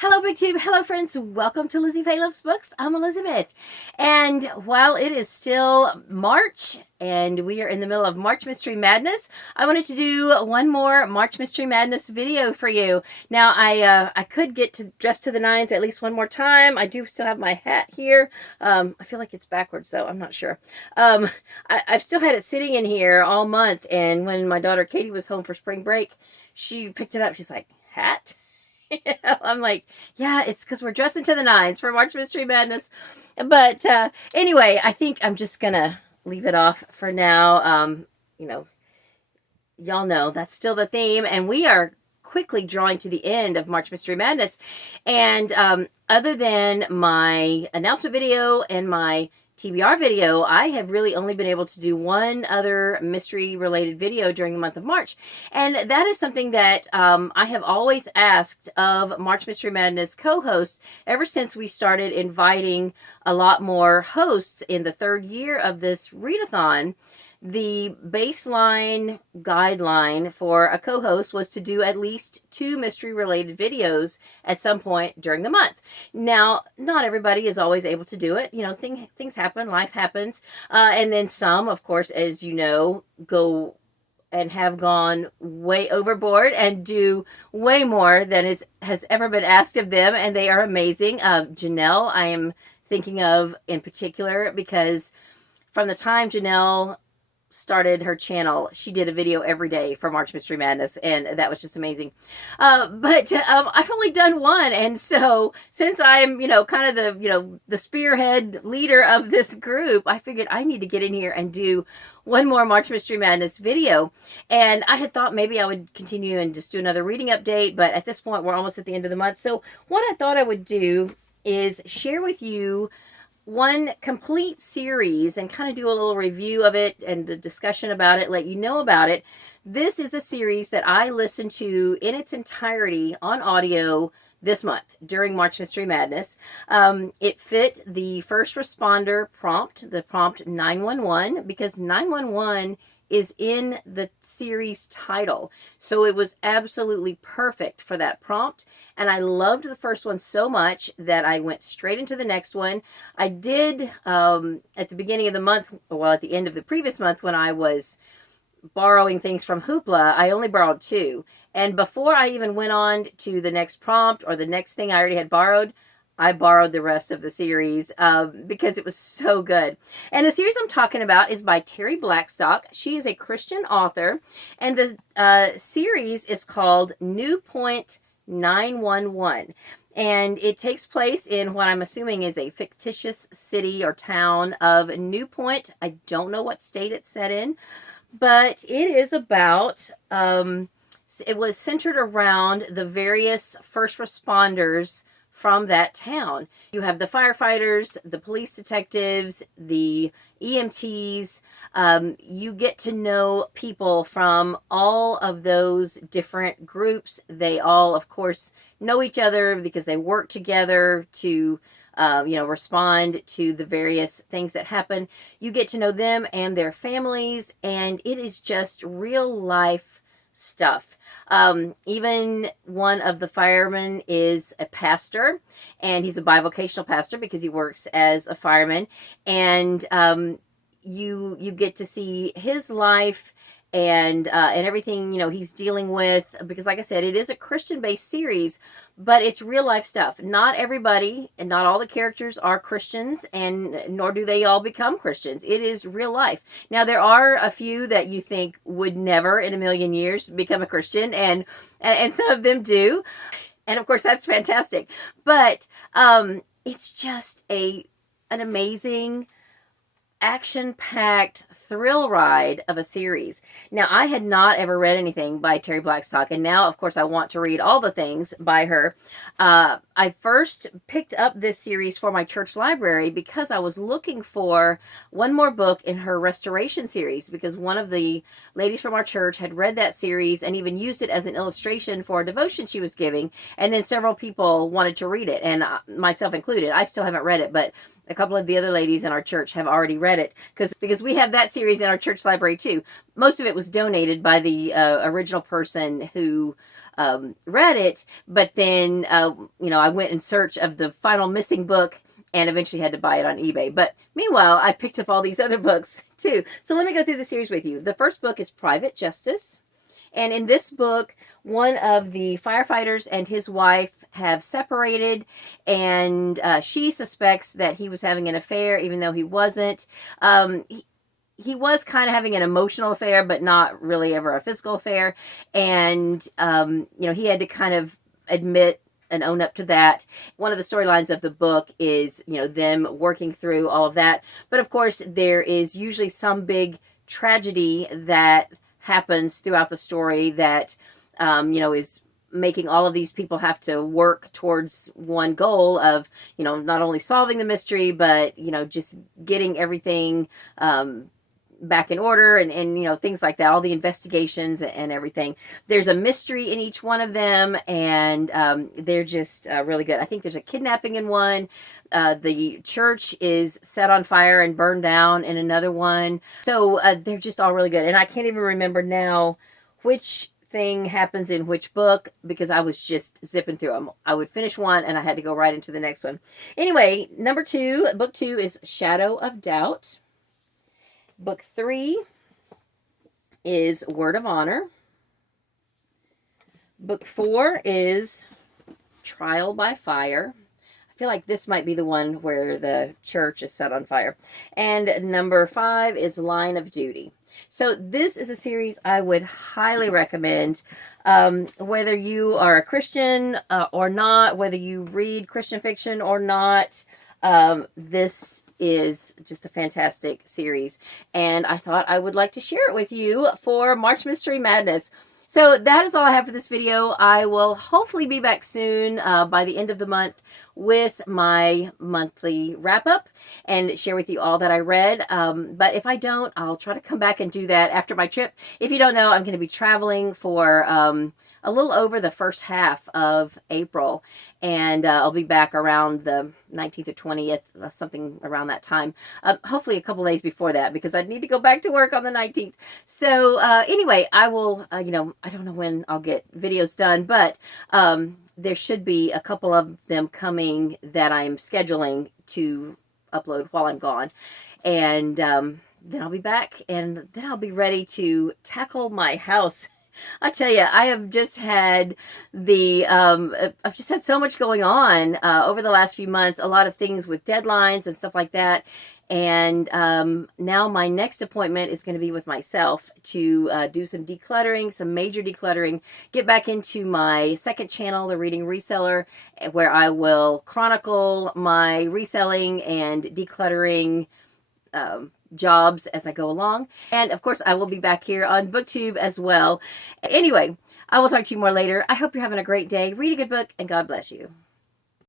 Hello, BookTube. Hello, friends. Welcome to Lizziefaye Loves Books. I'm Elizabeth. And while it is still March and we are in the middle of March Mystery Madness, I wanted to do one more March Mystery Madness video for you. Now, I could get to dress to the nines at least one more time. I do still have my hat here. I feel like it's backwards, though. I'm not sure. I've still had it sitting in here all month. And when my daughter Katie was home for spring break, she picked it up. She's like, hat? I'm like, yeah, it's because we're dressing to the nines for March Mystery Madness. But anyway, I think I'm just going to leave it off for now. Y'all know that's still the theme. And we are quickly drawing to the end of March Mystery Madness. And other than my announcement video and my TBR video, I have really only been able to do one other mystery related video during the month of March. And that is something that I have always asked of March Mystery Madness co-hosts ever since we started inviting a lot more hosts in the third year of this readathon. The baseline guideline for a co-host was to do at least 2 mystery-related videos at some point during the month. Now, not everybody is always able to do it. You know, things happen, life happens. And then some, of course, as you know, go and have gone way overboard and do way more than has ever been asked of them, and they are amazing. Janelle, I am thinking of in particular, because from the time Janelle started her channel, she did a video every day for March Mystery Madness, and that was just amazing. But I've only done one, and so since I'm, kind of the spearhead leader of this group, I figured I need to get in here and do one more March Mystery Madness video. And I had thought maybe I would continue and just do another reading update, but at this point, we're almost at the end of the month. So what I thought I would do is share with you one complete series and kind of do a little review of it and the discussion about it, let you know about it. This is a series that I listened to in its entirety on audio this month during March Mystery Madness. It fit the first responder prompt, the prompt 911, because 911 is in the series title. So it was absolutely perfect for that prompt. And I loved the first one so much that I went straight into the next one. I did, at the beginning of the month, well, at the end of the previous month when I was borrowing things from Hoopla, I only borrowed 2. And before I even went on to the next prompt or the next thing I already had borrowed, I borrowed the rest of the series because it was so good. And the series I'm talking about is by Terry Blackstock. She is a Christian author, and the series is called New Point 911. And it takes place in what I'm assuming is a fictitious city or town of New Point. I don't know what state it's set in, but it is about, it was centered around the various first responders from that town. You have the firefighters, the police detectives, the EMTs. You get to know people from all of those different groups. They all, of course, know each other because they work together to respond to the various things that happen. You get to know them and their families, and it is just real life stuff. Even one of the firemen is a pastor, and he's a bivocational pastor because he works as a fireman. And you get to see his life and everything he's dealing with, because like I said, it is a Christian-based series, but it's real life stuff. Not everybody and not all the characters are Christians, and nor do they all become Christians. It is real life. Now, there are a few that you think would never in a million years become a Christian, and some of them do, and of course that's fantastic. But it's just an amazing, action-packed thrill ride of a series. Now, I had not ever read anything by Terry Blackstock, and now, of course, I want to read all the things by her. I first picked up this series for my church library because I was looking for one more book in her restoration series, because one of the ladies from our church had read that series and even used it as an illustration for a devotion she was giving, and then several people wanted to read it, and myself included. I still haven't read it, but a couple of the other ladies in our church have already read it, because we have that series in our church library too. Most of it was donated by the original person who read it, but then, you know, I went in search of the final missing book and eventually had to buy it on eBay. But meanwhile, I picked up all these other books too. So let me go through the series with you. The first book is Private Justice. And in this book, one of the firefighters and his wife have separated, and she suspects that he was having an affair, even though he wasn't. He was kind of having an emotional affair, but not really ever a physical affair. And, you know, he had to kind of admit and own up to that. One of the storylines of the book is, you know, them working through all of that. But of course, there is usually some big tragedy that happens throughout the story that, you know, is making all of these people have to work towards one goal of, you know, not only solving the mystery, but, you know, just getting everything back in order and, you know, things like that, all the investigations and everything. There's a mystery in each one of them, and they're just really good. I think there's a kidnapping in one. The church is set on fire and burned down in another one. So they're just all really good. And I can't even remember now which thing happens in which book because I was just zipping through them. I would finish one and I had to go right into the next one. Anyway, book 2 is Shadow of Doubt. Book 3 is Word of Honor. Book 4 is Trial by Fire. I feel like this might be the one where the church is set on fire. And number 5 is Line of Duty. So this is a series I would highly recommend, whether you are a Christian or not, whether you read Christian fiction or not. This is just a fantastic series, and I thought I would like to share it with you for March Mystery Madness. So that is all I have for this video. I will hopefully be back soon by the end of the month with my monthly wrap-up and share with you all that I read. But if I don't, I'll try to come back and do that after my trip. If you don't know, I'm going to be traveling for a little over the first half of April, and I'll be back around the 19th or 20th, something around that time. Hopefully a couple days before that, because I need to go back to work on the 19th. So anyway, I will, you know, I don't know when I'll get videos done, but there should be a couple of them coming that I'm scheduling to upload while I'm gone. And then I'll be back, and then I'll be ready to tackle my house. I tell you, I have just had I've just had so much going on over the last few months, a lot of things with deadlines and stuff like that. And now my next appointment is going to be with myself to do some decluttering, some major decluttering, get back into my second channel, The Reading Reseller, where I will chronicle my reselling and decluttering jobs as I go along. And of course, I will be back here on BookTube as well. Anyway, I will talk to you more later. I hope you're having a great day. Read a good book, and God bless you.